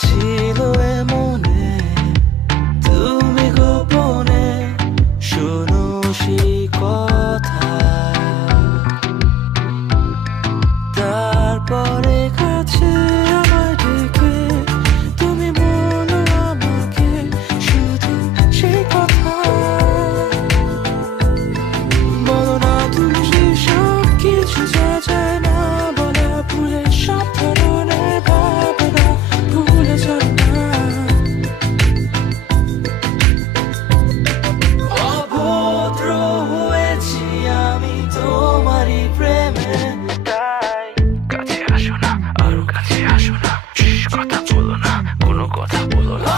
ছিল এ মনে, তুমি গোপনে শোনো সেই কথা, তারপরে কাছে আমায় ডেকে তুমি বলো আমাকে শুধু সেই কথা। বলো না তুমি সব কিছু যা যায় না বলা, ভুলে সব ধরনের ভাবনা ভুলে যাও না। অভদ্র হয়েছি আমি তোমারই প্রেমে, তাই কাছে আসো না, আরো কাছে আসো না, কথা বলো না, কোনো কথা বলো না।